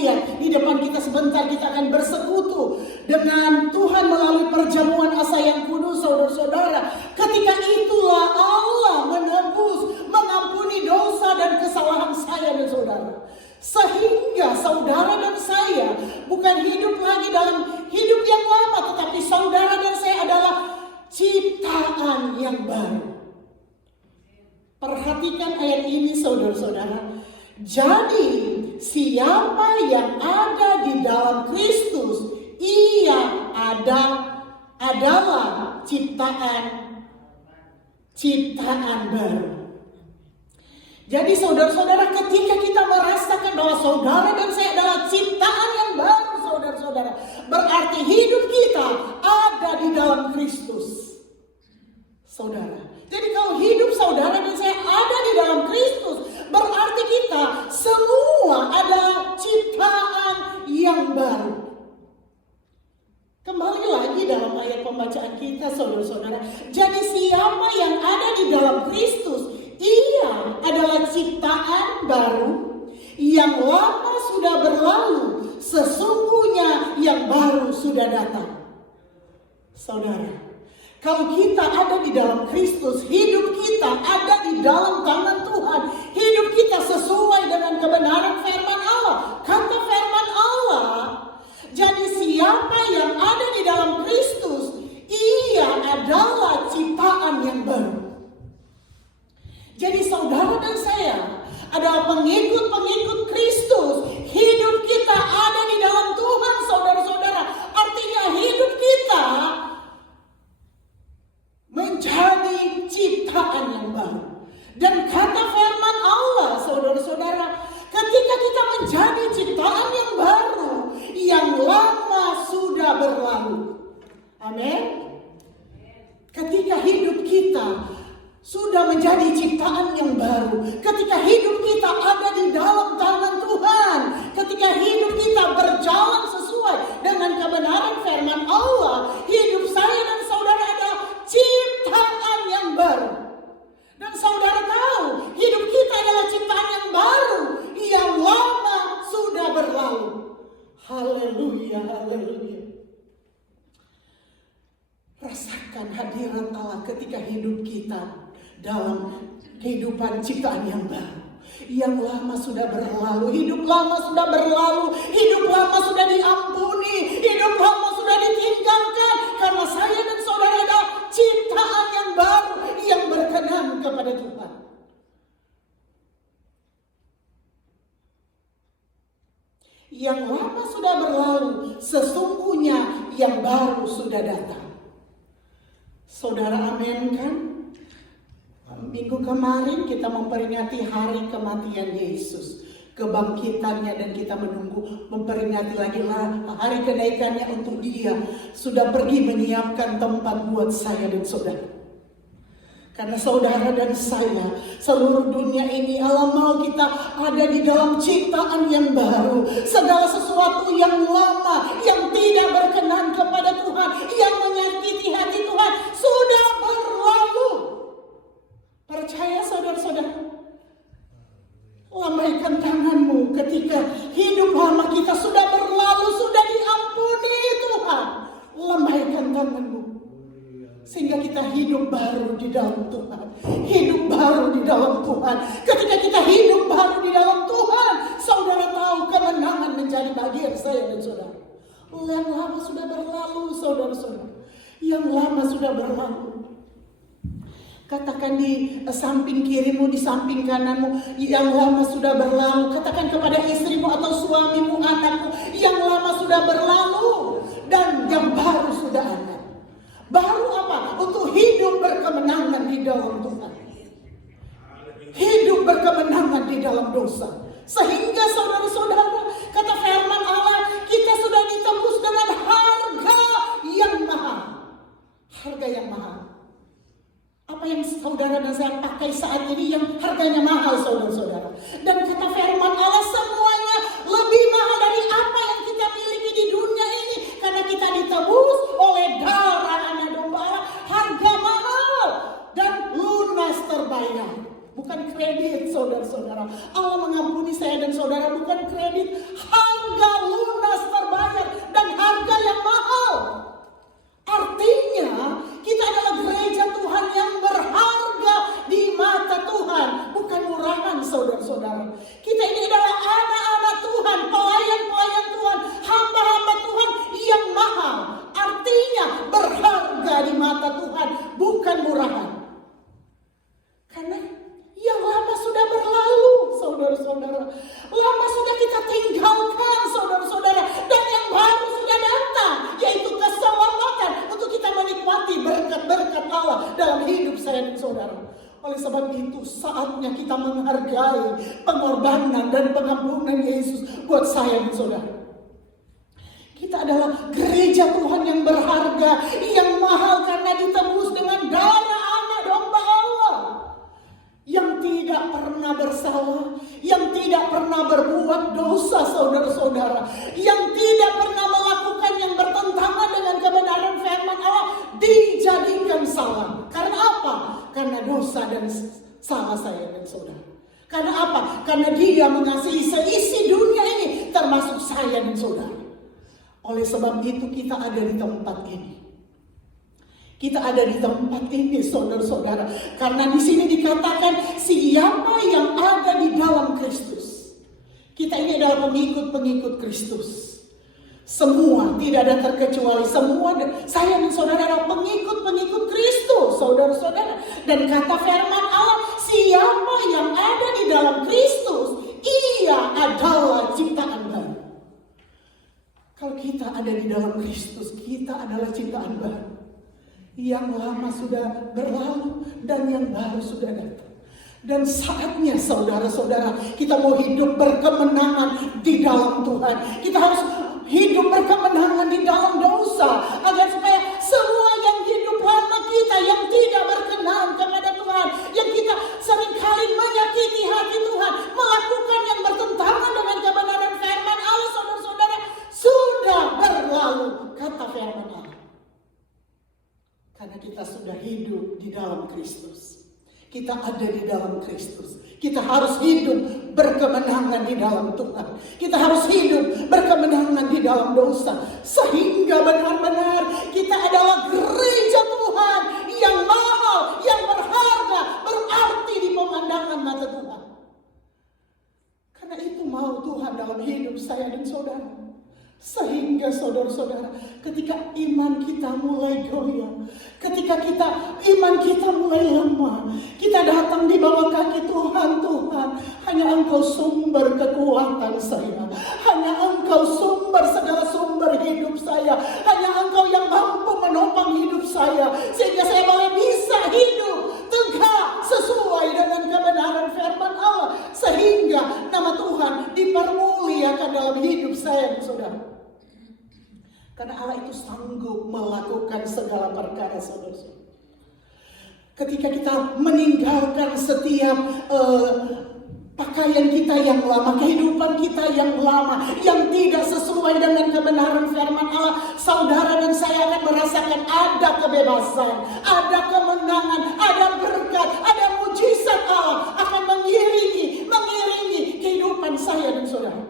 lihat di depan kita sebentar kita akan bersekutu dengan Tuhan melalui perjamuan asa yang kudus, saudara-saudara. Ketika itulah Allah menebus, mengampuni dosa dan kesalahan saya dan saudara. Sehingga saudara dan saya bukan hidup lagi dalam hidup yang lama, tetapi saudara dan saya adalah ciptaan yang baru. Perhatikan ayat ini, saudara-saudara. Jadi siapa yang ada di dalam Kristus, ia adalah ciptaan baru. Jadi saudara-saudara, ketika kita merasakan bahwa saudara dan saya adalah ciptaan yang baru, saudara-saudara, berarti hidup kita ada di dalam Kristus. Saudara, jadi kalau hidup saudara dan saya ada di dalam Kristus, berarti kita semua adalah ciptaan yang baru. Kembali lagi dalam ayat pembacaan kita, saudara-saudara. Jadi siapa yang ada di dalam Kristus, ia adalah ciptaan baru, yang lama sudah berlalu, sesungguhnya yang baru sudah datang. Saudara, kalau kita ada di dalam Kristus, hidup kita ada di dalam tangan Tuhan. Hidup kita sesuai dengan kebenaran firman Allah. Kata firman Allah, jadi siapa yang ada di dalam Kristus, ia adalah ciptaan yang baru. Jadi saudara dan saya adalah pengikut-pengikut Kristus. Hidup kita ada di dalam Tuhan, saudara-saudara. Artinya hidup kita menjadi ciptaan yang baru. Dan kata firman Allah, saudara-saudara, ketika kita menjadi ciptaan yang baru, yang lama sudah berlalu. Amin. Ketika hidup kita sudah menjadi ciptaan yang baru, ketika hidup kita ada di dalam tangan Tuhan, ketika hidup kita berjalan sesuai dengan kebenaran firman Allah, hidup saya dan saudara adalah ciptaan yang baru. Dan saudara tahu, hidup kita adalah ciptaan yang baru, yang lama sudah berlalu. Haleluya, haleluya. Rasakan hadirat Allah ketika hidup kita dalam kehidupan ciptaan yang baru. Yang lama sudah berlalu, hidup lama sudah berlalu, hidup lama sudah diampuni, hidup lama sudah ditinggalkan. Karena saya dan saudara adalah ciptaan yang baru yang berkenan kepada Tuhan. Yang lama sudah berlalu, sesungguhnya yang baru sudah datang. Saudara, amin kan? Minggu kemarin kita memperingati hari kematian Yesus, kebangkitannya, dan kita menunggu memperingati lagi hari kenaikannya untuk Dia sudah pergi menyiapkan tempat buat saya dan saudara. Karena saudara dan saya, seluruh dunia ini Allah mau kita ada di dalam ciptaan yang baru. Segala sesuatu yang lama, yang tidak berkenan kepada Tuhan, yang menyakiti hati Tuhan sudah berlalu. Percaya saudara-saudara? Lambaikan tanganmu ketika hidup lama kita sudah berlalu, sudah diampuni Tuhan. Lambaikan tanganmu. Sehingga kita hidup baru di dalam Tuhan. Hidup baru di dalam Tuhan. Ketika kita hidup baru di dalam Tuhan, saudara tahu kemenangan menjadi bagian saya dan saudara. Yang lama sudah berlalu, saudara-saudara. Yang lama sudah berlalu. Katakan di samping kirimu, di samping kananmu, yang lama sudah berlalu. Katakan kepada istrimu atau suamimu, anakmu, yang lama sudah berlalu dan yang baru sudah ada. Baru apa? Untuk hidup berkemenangan di dalam Tuhan. Hidup berkemenangan di dalam dosa. Sehingga saudara-saudara, kata firman Allah, kita sudah ditebus dengan harga yang mahal. Harga yang mahal. Apa yang saudara dan saya pakai saat ini yang harganya mahal, saudara-saudara. Dan kata firman Allah, semuanya lebih mahal dari apa yang kita miliki di dunia ini. Karena kita ditebus oleh darah anak domba Allah. Harga mahal dan lunas terbayar. Bukan kredit, saudara-saudara. Allah mengampuni saya dan saudara bukan kredit. Harga berharga, lunas, terbayar, dan harga yang mahal. Artinya kita adalah gereja Tuhan yang berharga di mata Tuhan, bukan murahan saudara-saudara. Kita ini adalah anak-anak Tuhan, pelayan-pelayan Tuhan, hamba-hamba Tuhan yang mahal. Artinya berharga di mata Tuhan, bukan murahan. Karena yang lama sudah berlalu, saudara-saudara. Lama sudah kita tinggalkan, saudara-saudara. Dan yang baru sudah datang, yaitu keselamatan untuk kita menikmati berkat-berkat Allah dalam hidup saya dan saudara. Oleh sebab itu, saatnya kita menghargai pengorbanan dan pengampunan Yesus buat saya dan saudara. Kita adalah gereja Tuhan yang berharga, yang mahal karena ditebus dengan darah anak domba Allah. Yang tidak pernah bersalah, yang tidak pernah berbuat dosa saudara-saudara, yang tidak pernah melakukan yang bertentangan dengan kebenaran firman Allah, dijadikan salah. Karena apa? Karena dosa dan salah saya dan saudara. Karena apa? Karena Dia mengasihi seisi dunia ini, termasuk saya dan saudara. Oleh sebab itu kita ada di tempat ini. Kita ada di tempat ini, saudara-saudara, karena di sini dikatakan siapa yang ada di dalam Kristus. Kita ini adalah pengikut-pengikut Kristus. Semua, tidak ada terkecuali, semua saya dan saudara adalah pengikut-pengikut Kristus, saudara-saudara. Dan kata firman Allah, siapa yang ada di dalam Kristus, ia adalah ciptaan baru. Kalau kita ada di dalam Kristus, kita adalah ciptaan baru. Yang lama sudah berlalu dan yang baru sudah datang. Dan saatnya saudara-saudara, kita mau hidup berkemenangan di dalam Tuhan. Kita harus hidup berkemenangan di dalam dosa, agar supaya semua yang hidup lama kita yang tidak berkenan kepada Tuhan, yang kita seringkali menyakiti hati Tuhan, melakukan yang bertentangan dengan kebenaran firman Allah, saudara-saudara, sudah berlalu, kata firman Allah. Karena kita sudah hidup di dalam Kristus. Kita ada di dalam Kristus. Kita harus hidup berkemenangan di dalam Tuhan. Kita harus hidup berkemenangan di dalam dosa. Sehingga benar-benar kita adalah gereja Tuhan yang mahal, yang berharga, berarti di pemandangan mata Tuhan. Karena itu mau Tuhan dalam hidup saya dan saudara. Sehingga saudara-saudara, ketika iman kita mulai goyah, ketika iman kita mulai lemah, kita datang di bawah kaki Tuhan. Tuhan, hanya Engkau sumber kekuatan saya, hanya Engkau sumber segala sumber hidup saya, hanya Engkau yang mampu menopang hidup saya, sehingga saya boleh bisa hidup tegak sesuai dengan kebenaran firman Allah, sehingga nama Tuhan dipermuliakan dalam hidup saya dan saudara. Karena Allah itu sanggup melakukan segala perkara, saudara-saudara. Ketika kita meninggalkan setiap pakaian kita yang lama, kehidupan kita yang lama, yang tidak sesuai dengan kebenaran firman Allah, saudara dan saya akan merasakan ada kebebasan, ada kemenangan, ada berkat, ada mujizat Allah akan mengiringi kehidupan saya dan saudara.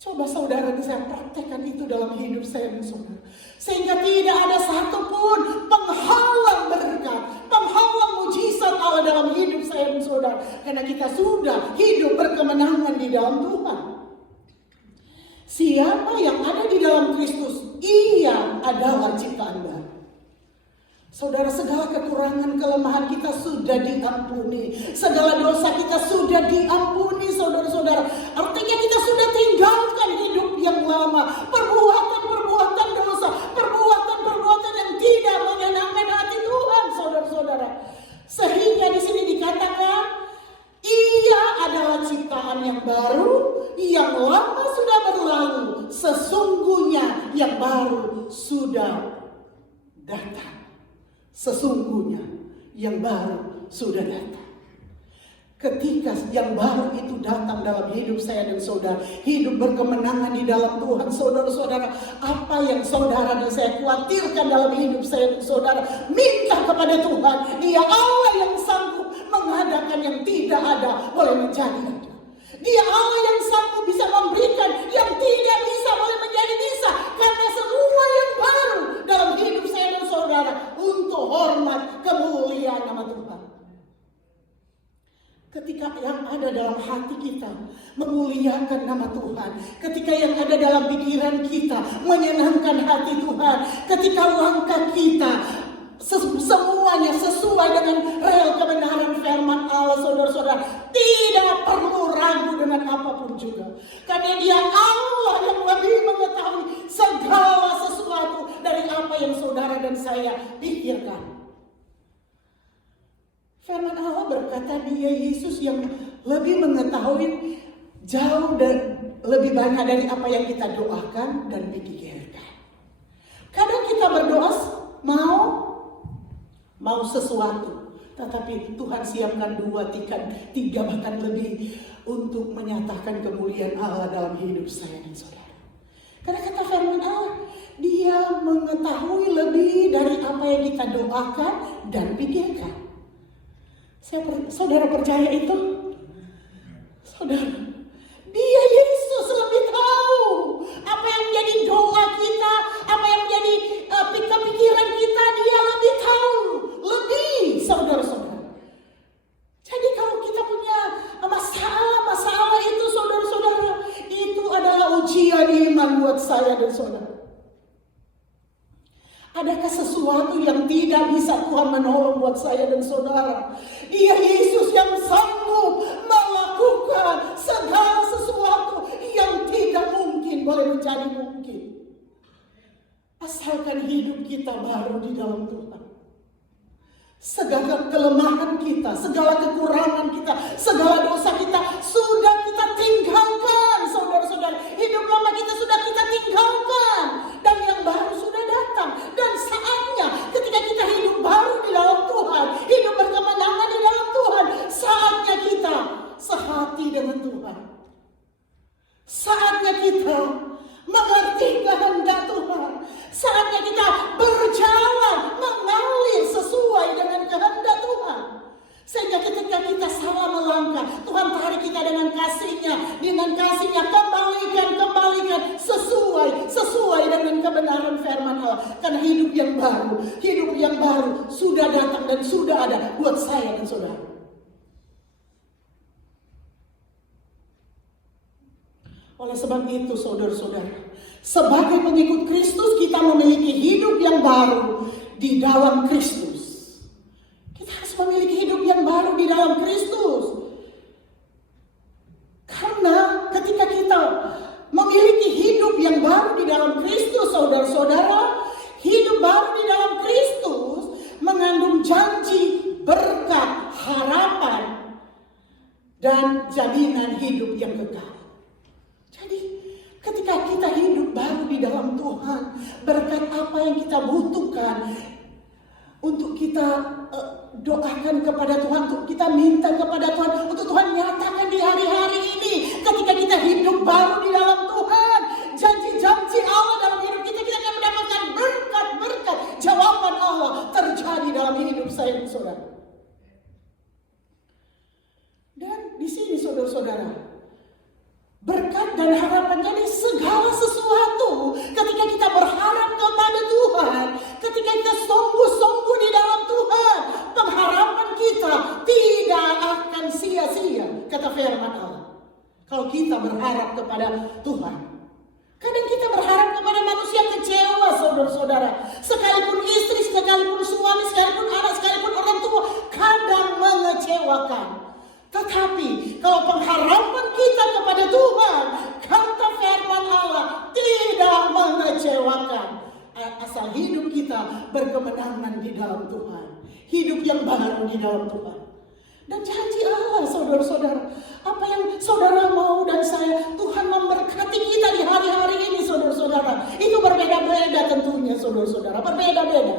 Coba saudara dan saya praktekkan itu dalam hidup saya dan saudara. Sehingga tidak ada satupun penghalang berkat, penghalang mujizat Allah dalam hidup saya dan saudara. Karena kita sudah hidup berkemenangan di dalam Tuhan. Siapa yang ada di dalam Kristus, ia adalah ciptaan baru. Saudara, segala kekurangan, kelemahan kita sudah diampuni. Segala dosa kita sudah diampuni, saudara-saudara. Artinya kita sudah tinggalkan hidup yang lama. Perbuatan-perbuatan dosa, perbuatan-perbuatan yang tidak menyenangkan hati Tuhan, saudara-saudara. Sehingga di sini dikatakan, ia adalah ciptaan yang baru, yang lama sudah berlalu. Sesungguhnya yang baru sudah datang. Sesungguhnya yang baru sudah datang. Ketika yang baru itu datang dalam hidup saya dan saudara, hidup berkemenangan di dalam Tuhan, saudara-saudara, apa yang saudara dan saya khawatirkan dalam hidup saya dan saudara, minta kepada Tuhan. Dia Allah yang sanggup mengadakan yang tidak ada boleh menjadi ada. Dia Allah yang sanggup bisa memberikan memuliakan nama Tuhan. Ketika yang ada dalam hati kita memuliakan nama Tuhan, ketika yang ada dalam pikiran kita menyenangkan hati Tuhan, ketika langkah kita semuanya sesuai dengan real kebenaran firman Allah, saudara-saudara, tidak perlu ragu dengan apapun juga. Karena Dia Allah yang lebih mengetahui segala sesuatu dari apa yang saudara dan saya pikirkan. Firman Allah berkata Dia Yesus yang lebih mengetahui jauh dan lebih banyak dari apa yang kita doakan dan pikirkan. Kadang kita berdoa mau sesuatu, tetapi Tuhan siapkan 2, 3 bahkan lebih untuk menyatakan kemuliaan Allah dalam hidup saya dan saudara. Karena kata firman Allah, Dia mengetahui lebih dari apa yang kita doakan dan pikirkan. Saudara percaya itu? Saudara, Dia Yesus lebih tahu apa yang menjadi doa kita, apa yang menjadi pikiran kita. Dia lebih tahu, lebih, saudara-saudara. Jadi kalau kita punya masalah itu, saudara-saudara, itu adalah ujian iman buat saya dan saudara. Adakah sesuatu yang tidak bisa Tuhan menolong buat saya dan saudara? Dia Yesus yang sanggup melakukan segala sesuatu yang tidak mungkin boleh menjadi mungkin. Asalkan hidup kita baru di dalam Tuhan. Segala kelemahan kita, segala kekurangan kita, segala dosa kita sudah kita tinggalkan, saudara-saudara. Hidup lama kita sudah kita tinggalkan, dan yang baru sudah datang. Dan saatnya ketika kita hidup baru di dalam Tuhan, hidup berkemenangan di dalam Tuhan, saatnya kita sehati dengan Tuhan. Saatnya kita mengerti kehendak Tuhan. Saatnya kita berjalan mengalir sesuai dengan kehendak Tuhan. Sehingga ketika kita salah melangkah, Tuhan tarik kita dengan kasih-Nya. Dengan kasih-Nya kembalikan sesuai dengan kebenaran firman Allah. Karena hidup yang baru sudah datang dan sudah ada buat saya dan saudara. Oleh sebab itu, saudara-saudara, sebagai pengikut Kristus, kita memiliki hidup yang baru di dalam Kristus. Kita harus memiliki hidup yang baru di dalam Kristus. Karena ketika kita memiliki hidup yang baru di dalam Kristus, saudara-saudara, hidup baru di dalam Kristus mengandung janji, berkat, harapan, dan jaminan hidup yang kekal. Jadi ketika kita hidup baru di dalam Tuhan, berkat apa yang kita butuhkan untuk kita doakan kepada Tuhan, untuk kita minta kepada Tuhan, untuk Tuhan nyatakan di hari-hari ini. Ketika kita hidup baru di dalam Tuhan, janji-janji Allah dalam hidup kita akan mendapatkan berkat-berkat, jawaban Allah terjadi dalam hidup saya dan saudara. Dan di sini saudara-saudara, berkat dan harapan, jadi segala sesuatu ketika kita berharap kepada Tuhan, ketika kita sungguh-sungguh di dalam Tuhan, pengharapan kita tidak akan sia-sia, kata firman Allah. Kalau kita berharap kepada Tuhan. Kadang kita berharap kepada manusia kecewa, saudara-saudara. Sekalipun istri, sekalipun suami, sekalipun anak, sekalipun orang tua, kadang mengecewakan. Tetapi kalau pengharapan kita kepada Tuhan, kata firman Allah, tidak mengecewakan. Asal hidup kita berkemenangan di dalam Tuhan. Hidup yang baru di dalam Tuhan. Dan janji Allah, saudara-saudara, apa yang saudara mau dan saya, Tuhan memberkati kita di hari-hari ini, saudara-saudara. Itu berbeda-beda tentunya, saudara-saudara, berbeda-beda.